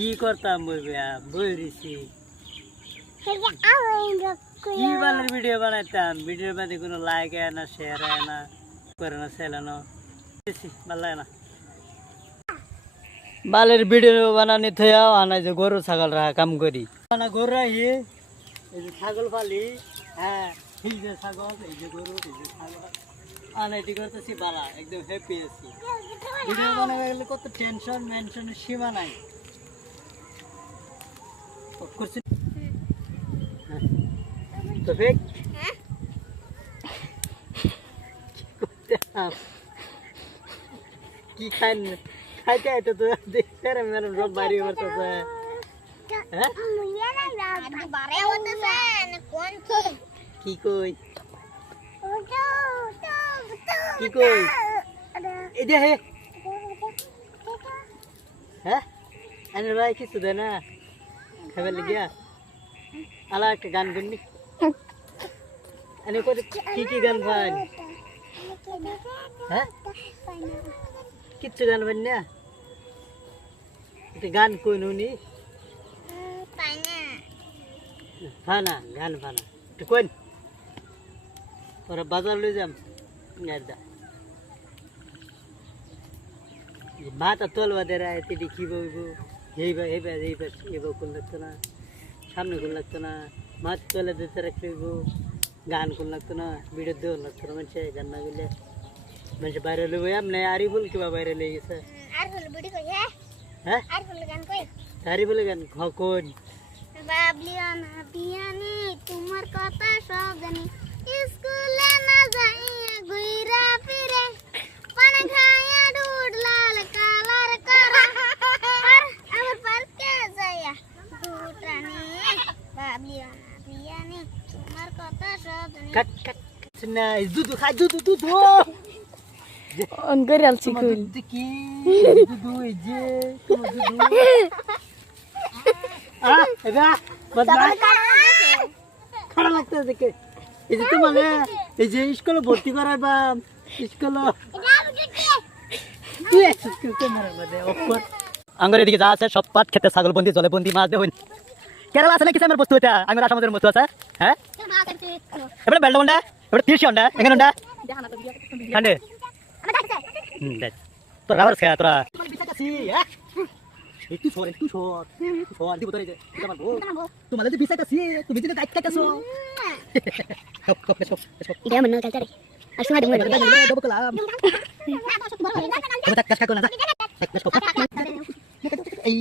কি করতাম বইরিছি কি বালের ভিডিও বানাইতাম, ভিডিওর মধ্যে কোনো লাইক আয় না, শেয়ার আয় না, করে না, সেলানো ভালো লাগে না। বালের ভিডিও বানানি থয়াও আনাই যে গরু ছাগল রাখা কাম করি গরু রাখি, এই যে ছাগল পালি, হ্যাঁ এই যে ছাগল, এই যে গরু, এই যে ছাগল আনাইটি করতেছি, বালা একদম হ্যাপি আছি। ভিডিও বানাবে গেলে কত টেনশন মেনশনের সীমা নাই। করছি তো ফেক কি খাই খাইতে আইতো তো দেখতে রে ম্যাডাম সব বাড়ি করতেছে। হ্যাঁ কি কই কি কই এই যে হ্যাঁ আনের ভাই কিছু দে না খাবার লাগিয়া আলা একটা গান গুননি এনে করে কি কি গান পান? হ্যাঁ কিচ্ছু গান পান না, গান কই নুনি ফানা গান ফানা একটু কোন ওরা বাজার লই যাম মাথা তলবা দে রায় তিডি কি বলব এইবার এইবার এইবার এবার কোন লাগতো না, সামনে কোন লাগতো না, মাছ তলে দিতে রাখব, গান কোন লাগতো না, ভিডিও দেওয়া লাগতো না। মানুষে গান না গেলে মানুষে বাইরে লইব এমনি আরি বল কিবা বাইরে লেগে গেছে। হ্যাঁ আরি বলে গান কোন বাবলিয়ানা বিয়ানি তোমার কথা সব জানি, স্কুলে না যাইয়া ঘুরা ফিরে পান খায়া দুধ লাল কালার করা আর আমার পার্কে যাইয়া দুটানি। বাবলিয়ানা বিয়ানি তোমার কথা সব জানি। কাট কাট না দুধ খাই দুধ দুধ অন করে আলছি কই দুধ কি দুধ এই যে তোমার দুধ এগা বদমাই খারাপ লাগতেছে দেখে। এই যে তোমার এই যে স্কুলে ভর্তি করাইবা, স্কুলে তুই স্কুল ক্যামেরা মধ্যে অফার আঙ্গুরের দিকে যা আছে সব পাট খেতে, ছাগল বন্দি, জলে বন্দি, মাছ দেবন কেরালা আছে নাকি আমার বস্তু এটা আঙ্গুর আসামের মতো আছে। হ্যাঁ এবারে বেলটা বন্ডা এবারে 30 ঘন্টা এখানে ঘন্টা ঠান্ডে দেখ তোর রাবার খেয়া তোরা একটু সর দিব তোর তোমাদের বিষয়টাছি তুমি যদি দায়িত্ব কাছো এটা মনে হয় কালচারে আর সময় দেবো দেবো কলাম এই